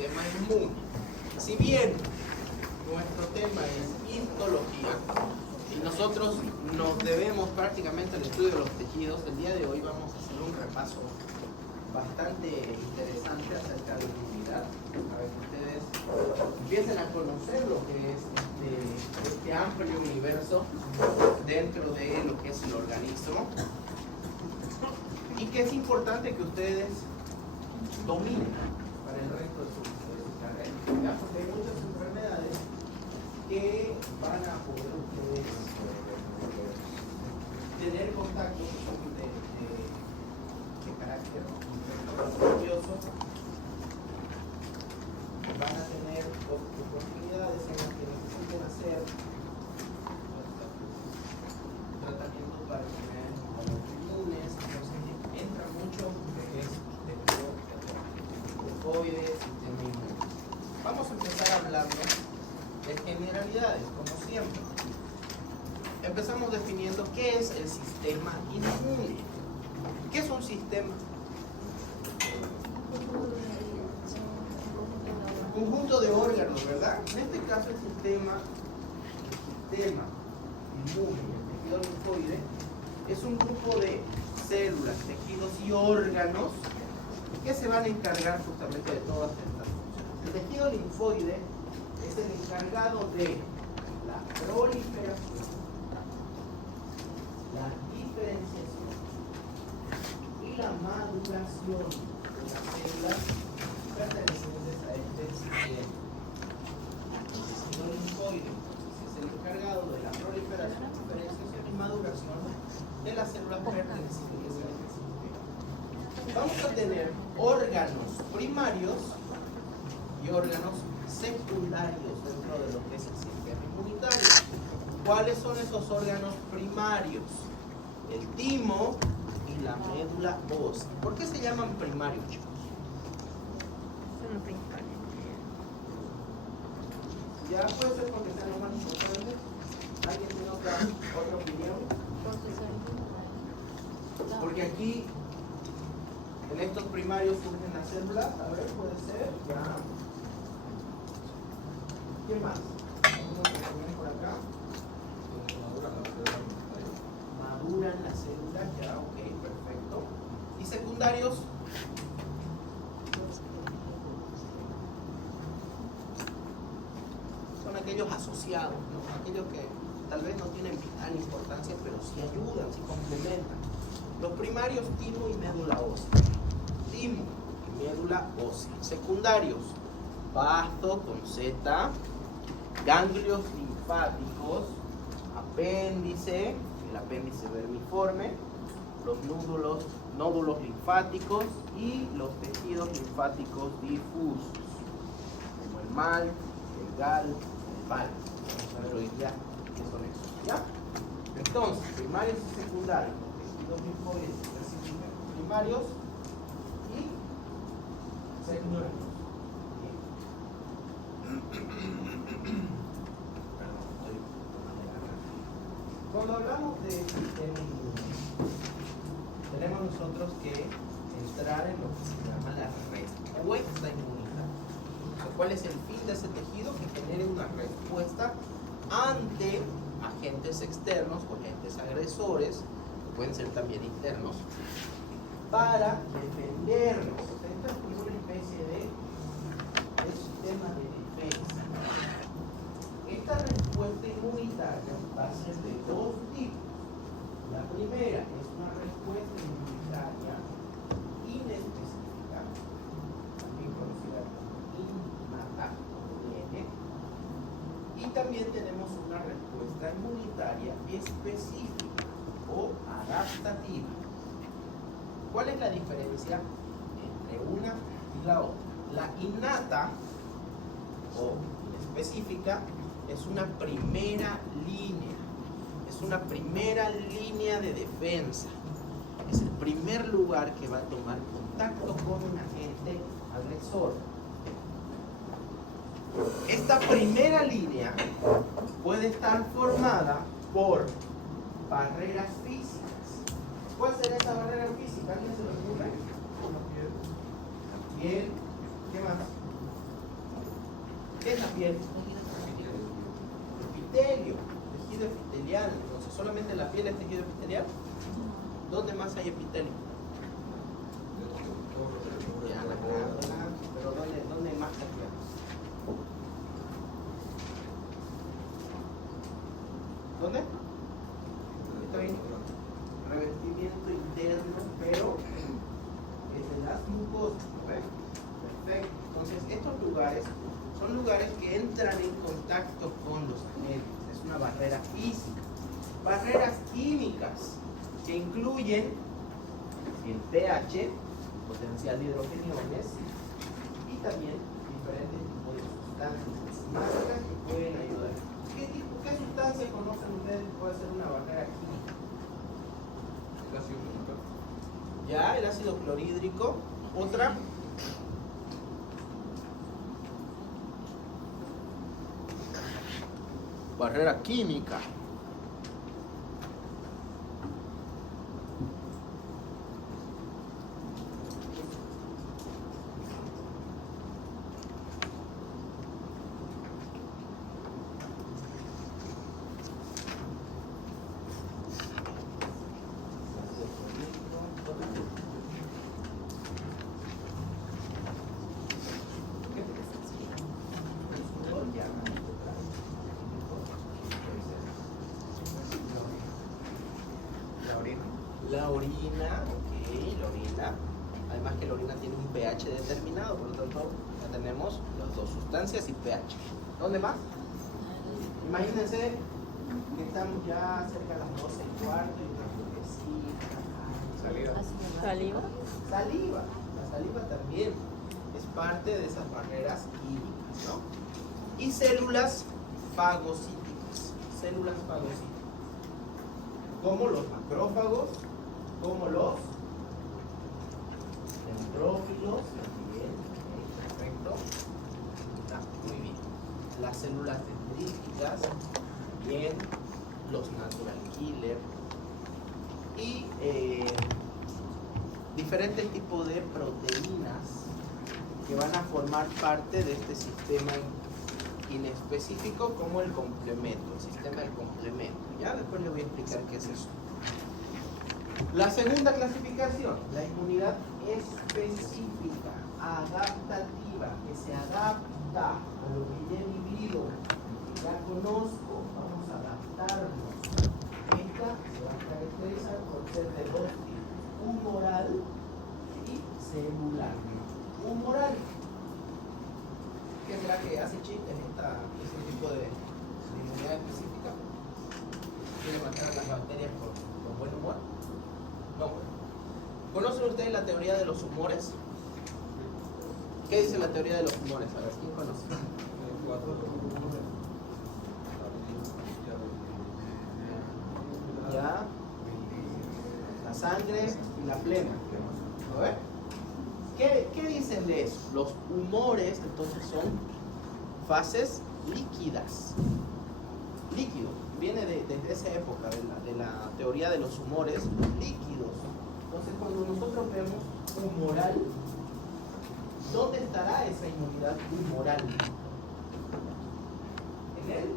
sistema inmune. Si bien nuestro tema es histología y nosotros nos debemos prácticamente al estudio de los tejidos, el día de hoy vamos a hacer un repaso bastante interesante acerca de la inmunidad, para que ustedes empiecen a conocer lo que es este amplio universo dentro de lo que es el organismo, y que es importante que ustedes dominen para el resto de su carrera, ¿ya? Porque hay muchas enfermedades que van a poder ustedes tener contacto de carácter religioso, van a tener oportunidades en las que necesiten hacer tratamientos para enfermedades autoinmunes. Entonces entra mucho lo que es linfoides, sistema inmune. Vamos a empezar hablando de generalidades, como siempre. Empezamos definiendo qué es el sistema inmune. ¿Qué es un sistema? Conjunto de órganos, ¿verdad? En este caso el sistema inmune, el tejido linfoide, es un grupo de células, tejidos y órganos que se van a encargar justamente de todas estas funciones. El tejido linfoide es el encargado de la proliferación, la diferenciación y la maduración de las células pertenecientes a este sistema. El tejido linfoide es el encargado de la proliferación, diferenciación y maduración de las células pertenecientes a este sistema. Vamos a tener órganos primarios y órganos secundarios dentro de lo que es el sistema inmunitario. ¿Cuáles son esos órganos primarios? El timo y la médula ósea. ¿Por qué se llaman primarios, chicos? Son los principales. Ya puede ser porque sean los más importantes. ¿Alguien tiene otra opinión? Porque aquí, en estos primarios surgen las células. A ver, puede ser. Ya. ¿Qué más? ¿Alguno que viene por acá? Maduran las células, ya, ok, perfecto. ¿Y secundarios? Son aquellos asociados, ¿no? Aquellos que tal vez no tienen vital importancia, pero sí ayudan, sí complementan. Los primarios, timo y médula ósea. Timo y médula ósea. Secundarios, bazo con Z, ganglios linfáticos, apéndice, el apéndice vermiforme, los nódulos linfáticos y los tejidos linfáticos difusos, como el mal, el gal, el VAL. Vamos a ver hoy día qué son esos, ¿ya? Entonces, primarios y secundarios, tejidos linfoides primarios y secundarios. Cuando hablamos de sistema inmune, tenemos nosotros que entrar en lo que se llama la respuesta inmunitaria. ¿Cuál es el fin de ese tejido? Que genere una respuesta ante agentes externos o agentes agresores, que pueden ser también internos, para defendernos. Esta es una especie de sistema de defensa. Esta respuesta inmunitaria va a ser de dos tipos. La primera es una respuesta inmunitaria inespecífica, también conocida como innata, y también tenemos una respuesta inmunitaria específica o adaptativa. ¿Cuál es la diferencia entre una y la otra? La innata o inespecífica es una primera línea de defensa. Es el primer lugar que va a tomar contacto con un agente agresor. Esta primera línea puede estar formada por barreras físicas. ¿Cuál será esa barrera física? ¿Alguien se lo ocurre? La piel. ¿Qué más? ¿Qué es la piel? Epitelio, tejido epitelial. Entonces, ¿solamente la piel es tejido epitelial? ¿Dónde más hay epitelio? Ya, la glándula. Pero ¿dónde hay más tejido? ¿Dónde? Está bien. Revestimiento interno, pero es de las mucosas, ¿no ves? Perfecto. Entonces, estos lugares son lugares que entran en contacto con los alimentos. Es una barrera física. Barreras químicas que incluyen el pH, potencial de hidrogeniones, y también diferentes tipos de sustancias enzimáticas que pueden ayudar. ¿Qué sustancia conocen ustedes que puede ser una barrera química? Ya, el ácido clorhídrico. Otra. Barrera química. La orina, ok, la orina. Además que la orina tiene un pH determinado, por lo tanto ya tenemos las dos sustancias y pH. ¿Dónde más? Imagínense que estamos ya cerca de las 12 y cuarto y una hamburguesita. Saliva. Saliva. La saliva también es parte de esas barreras químicas, ¿no? Y células fagocíticas. Células fagocíticas. Como los macrófagos, como los neutrófilos, también, perfecto. Muy bien. Las células dendríticas, bien, los natural killer y diferentes tipos de proteínas que van a formar parte de este sistema inespecífico como el complemento, el sistema del complemento. Ya después les voy a explicar qué es eso. La segunda clasificación, la inmunidad específica, adaptativa, que se adapta a lo que ya he vivido, que ya conozco, vamos a adaptarnos. Esta se va a caracterizar por ser de dos tipos, humoral y celular. Humoral. ¿Qué será que hace chistes este tipo de inmunidad específica? ¿Quiere matar a las bacterias con buen humor? No. ¿Conocen ustedes la teoría de los humores? ¿Qué dice la teoría de los humores? A ver, ¿quién conoce? Ya. La sangre y la flema. ¿A ver? ¿Qué dicen de eso? Los humores, entonces, son fases líquidas. Líquido. Viene desde esa época, de la teoría de los humores líquidos. Entonces, cuando nosotros vemos humoral, ¿dónde estará esa inmunidad humoral? En el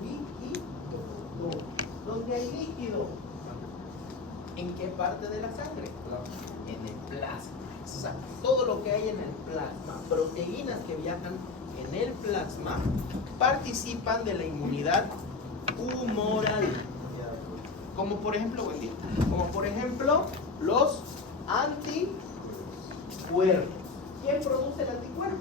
líquido. ¿Dónde hay líquido? ¿En qué parte de la sangre? En el plasma. O sea, todo lo que hay en el plasma, proteínas que viajan en el plasma, participan de la inmunidad humoral. Como por ejemplo, buen día, como por ejemplo, los anticuerpos. ¿Quién produce el anticuerpo?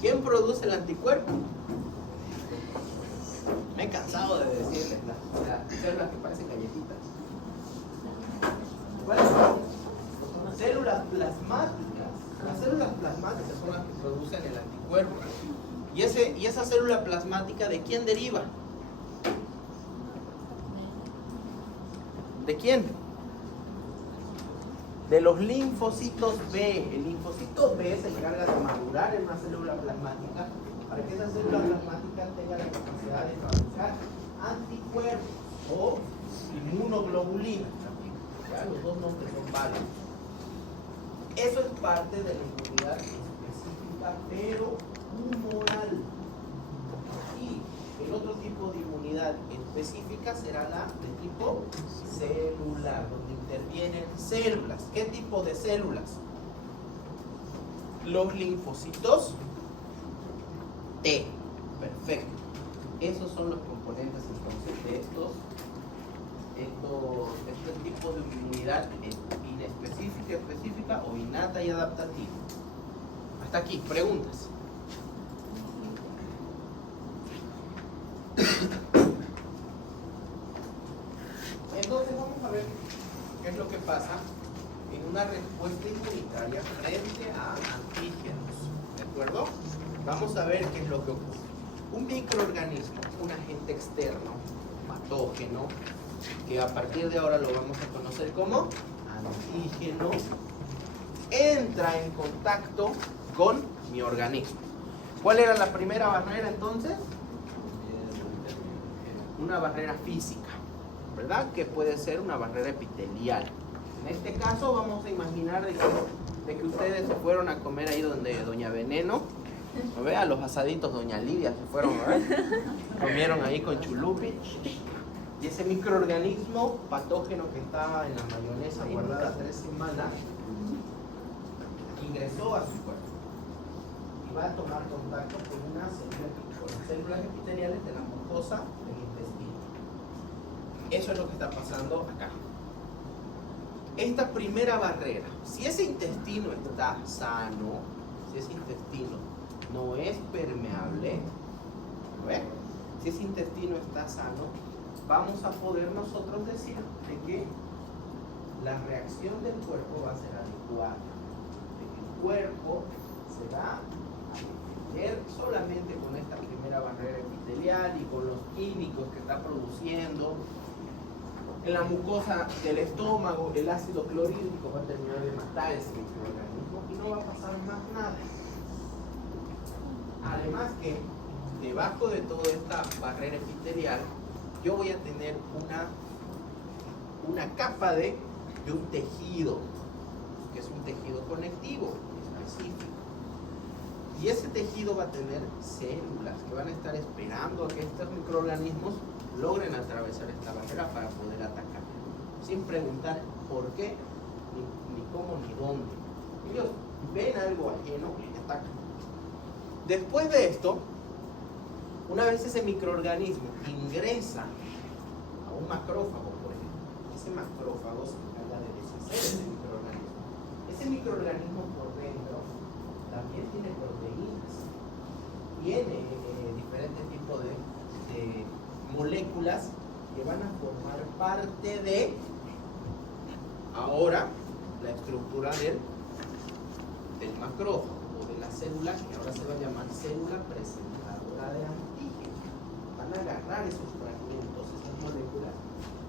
¿Quién produce el anticuerpo? Me he cansado de decirles las células que parecen galletitas. ¿Cuáles son? Células plasmáticas. Las células plasmáticas son las que producen el anticuerpo. ¿Y esa célula plasmática de quién deriva? ¿De quién? De los linfocitos B. El linfocito B se encarga de madurar en una célula plasmática para que esa célula plasmática tenga la capacidad de fabricar anticuerpos o inmunoglobulina también. ¿Ya? Los dos nombres son válidos. Eso es parte de la inmunidad específica, pero humoral. Y el otro tipo de inmunidad específica será la de tipo celular, donde intervienen células. ¿Qué tipo de células? Los linfocitos T. Perfecto. Esos son los componentes entonces de este tipo de inmunidad inespecífica, específica o innata y adaptativa. Hasta aquí, preguntas. Entonces vamos a ver qué es lo que pasa en una respuesta inmunitaria frente a antígenos. ¿De acuerdo? Vamos a ver qué es lo que ocurre. Un microorganismo, un agente externo, patógeno, que a partir de ahora lo vamos a conocer como antígeno, entra en contacto con mi organismo. ¿Cuál era la primera barrera entonces? Una barrera física, ¿verdad? Que puede ser una barrera epitelial. En este caso vamos a imaginar de que ustedes se fueron a comer ahí donde Doña Veneno, ¿no ve? A los asaditos Doña Lidia se fueron, ¿verdad? Comieron ahí con chulupi. Y ese microorganismo patógeno que estaba en la mayonesa guardada 3 semanas, ingresó a su cuerpo y va a tomar contacto con las células epiteliales de la mucosa del intestino. Eso es lo que está pasando acá. Esta primera barrera, si ese intestino está sano, si ese intestino no es permeable, ¿ves? Si ese intestino está sano, vamos a poder nosotros decir de que la reacción del cuerpo va a ser adecuada, de que el cuerpo se va a defender solamente con esta primera barrera epitelial y con los químicos que está produciendo. En la mucosa del estómago, el ácido clorhídrico va a terminar de matar ese microorganismo y no va a pasar más nada. Además que debajo de toda esta barrera epitelial yo voy a tener una capa de un tejido, que es un tejido conectivo específico. Y ese tejido va a tener células que van a estar esperando a que estos microorganismos logren atravesar esta barrera para poder atacar, sin preguntar por qué, ni cómo, ni dónde. Ellos ven algo ajeno y atacan. Después de esto, una vez ese microorganismo ingresa a un macrófago, por ejemplo, ese macrófago se encarga de deshacer ese microorganismo. Ese microorganismo por dentro también tiene proteínas, tiene diferentes tipos de moléculas que van a formar parte de ahora la estructura del macrófago o de la célula, que ahora se va a llamar célula presentadora de antígenos. Van a agarrar esos fragmentos, esas moléculas,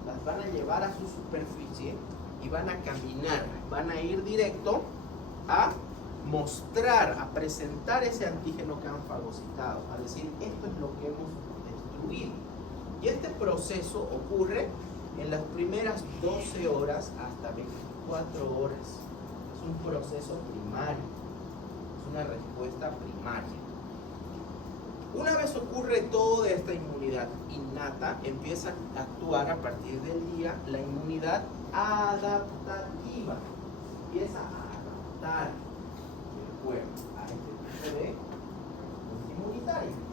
las van a llevar a su superficie y van a caminar, van a ir directo a mostrar, a presentar ese antígeno que han fagocitado, a decir, esto es lo que hemos destruido. Y este proceso ocurre en las primeras 12 horas hasta 24 horas. Es un proceso primario, es una respuesta primaria. Una vez ocurre toda esta inmunidad innata, empieza a actuar a partir del día la inmunidad adaptativa. Empieza a adaptar el cuerpo a este tipo de inmunitario.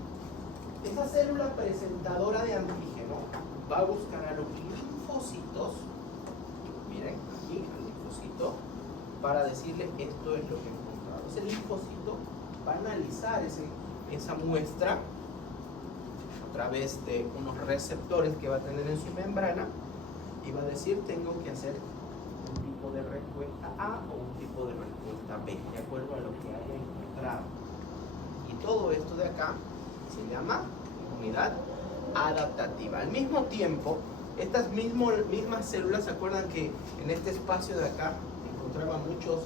Esa célula presentadora de antígeno va a buscar a los linfocitos, miren aquí al linfocito, para decirle esto es lo que he encontrado. Ese linfocito va a analizar esa muestra a través de unos receptores que va a tener en su membrana y va a decir tengo que hacer un tipo de respuesta A o un tipo de respuesta B, de acuerdo a lo que haya encontrado. Y todo esto de acá se llama inmunidad adaptativa. Al mismo tiempo, estas mismas células, ¿se acuerdan que en este espacio de acá encontraban muchos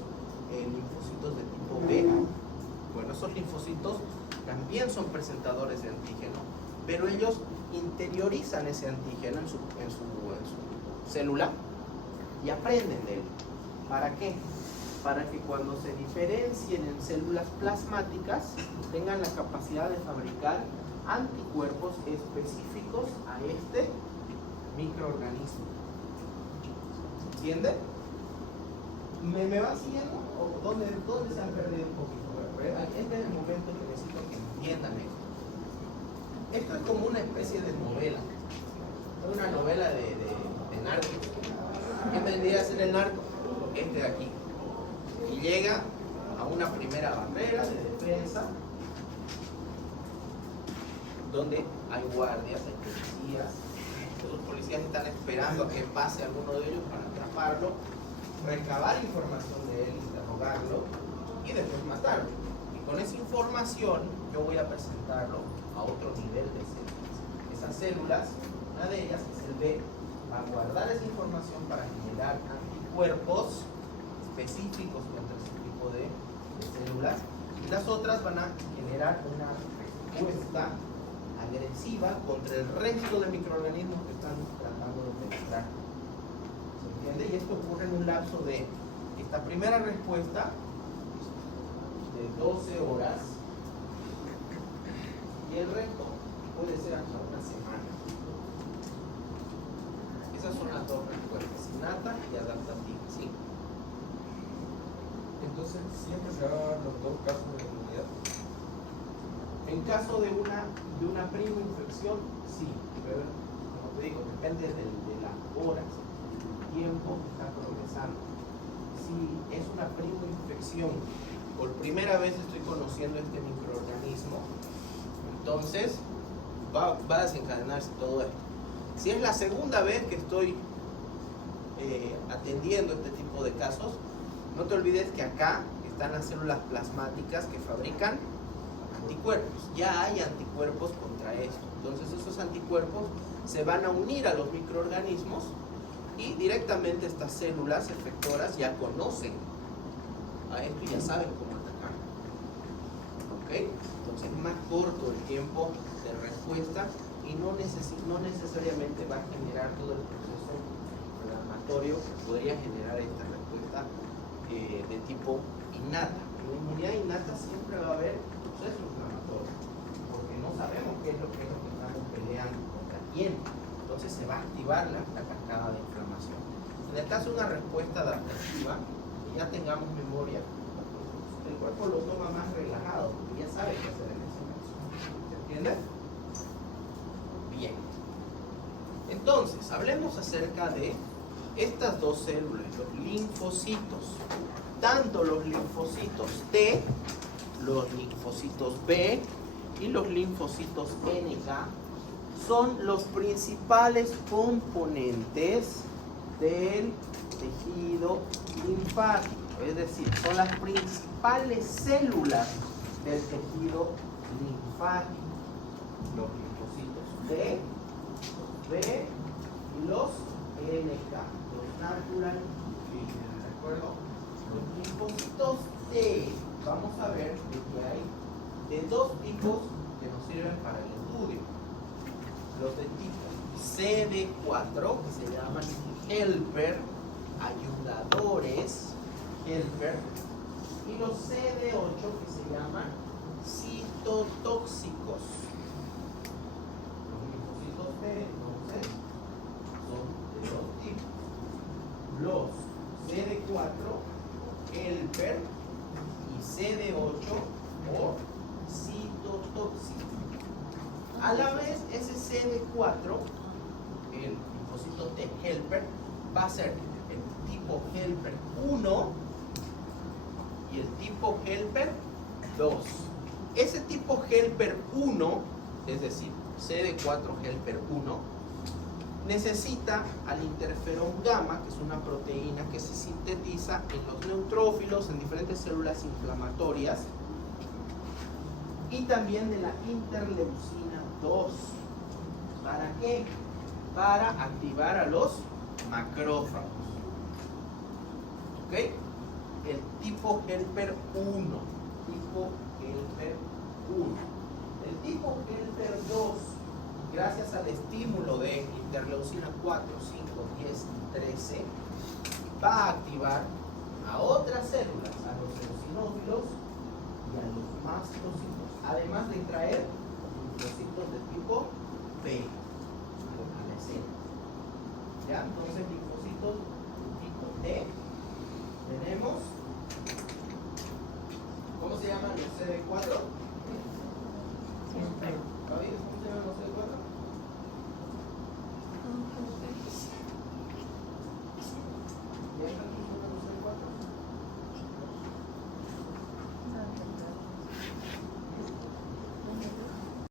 linfocitos de tipo B? Bueno, esos linfocitos también son presentadores de antígeno pero ellos interiorizan ese antígeno en su célula y aprenden de él. ¿Para qué? Para que cuando se diferencien en células plasmáticas tengan la capacidad de fabricar anticuerpos específicos a este microorganismo. ¿Entiende? ¿Me va siguiendo? ¿O dónde se han perdido un poquito? Este es el momento que necesito que entiendan esto. Esto es como una especie de novela. Es una novela de narcos. ¿Quién vendría a ser el narco? Este de aquí. Y llega a una primera barrera de defensa donde hay guardias, hay policías. Los policías están esperando a que pase alguno de ellos para atraparlo, recabar información de él, interrogarlo y después matarlo. Y con esa información yo voy a presentarlo a otro nivel de células. Esas células, una de ellas es el B, va a guardar esa información para generar anticuerpos específicos contra ese tipo de células, y las otras van a generar una respuesta agresiva contra el resto de microorganismos que están tratando de penetrar. ¿Se entiende? Y esto ocurre en un lapso de esta primera respuesta de 12 horas y el resto puede ser hasta una semana. Esas son las dos respuestas, innata y adaptativa, ¿sí? Entonces, ¿siempre se van los dos casos de inmunidad? En caso de una prima infección, sí, pero como te digo, depende de las horas, el tiempo que está progresando. Si es una prima infección, por primera vez estoy conociendo este microorganismo, entonces va a desencadenarse todo esto. Si es la segunda vez que estoy atendiendo este tipo de casos, no te olvides que acá están las células plasmáticas que fabrican anticuerpos. Ya hay anticuerpos contra esto. Entonces esos anticuerpos se van a unir a los microorganismos y directamente estas células efectoras ya conocen a esto y ya saben cómo atacar. ¿Ok? Entonces es más corto el tiempo de respuesta y no necesariamente va a generar todo el proceso inflamatorio que podría generar esta respuesta de tipo innata. En la inmunidad innata siempre va a haber proceso inflamatorio, porque no sabemos qué es lo que estamos peleando, contra quién. Entonces se va a activar la cascada de inflamación. En el caso de una respuesta adaptativa, que ya tengamos memoria, el cuerpo lo toma más relajado, porque ya sabe qué hacer en ese caso. ¿Se entiende? Bien. Entonces, hablemos acerca de estas dos células, los linfocitos. Tanto los linfocitos T, los linfocitos B y los linfocitos NK son los principales componentes del tejido linfático. Es decir, son las principales células del tejido linfático. Los linfocitos T, los B y los NK, los natural killers, ¿de acuerdo? Los linfocitos T, vamos a ver de que hay de dos tipos que nos sirven para el estudio. Los de tipo CD4, que se llaman helper, ayudadores, helper, y los CD8, que se llaman citotóxicos. Los linfocitos T, entonces, son de dos tipos. Los CD4, helper, y CD8 o citotóxico. A la vez, ese CD4, el linfocito T helper, va a ser el tipo helper 1 y el tipo helper 2. Ese tipo helper 1, es decir, CD4 helper 1, necesita al interferón gamma, que es una proteína que se sintetiza en los neutrófilos, en diferentes células inflamatorias, y también de la interleucina 2. ¿Para qué? Para activar a los macrófagos. ¿Ok? El tipo helper 1. Tipo helper 1. El tipo helper 2 gracias al estímulo de interleucina 4, 5, 10 y 13, va a activar a otras células, a los eosinófilos y a los mastocitos, además de traer linfocitos de tipo B a la escena. ¿Ya? Entonces, linfocitos de tipo T tenemos. ¿Cómo se llaman los CD4? Siempre. ¿Está bien? ¿Cómo se llaman los CD4?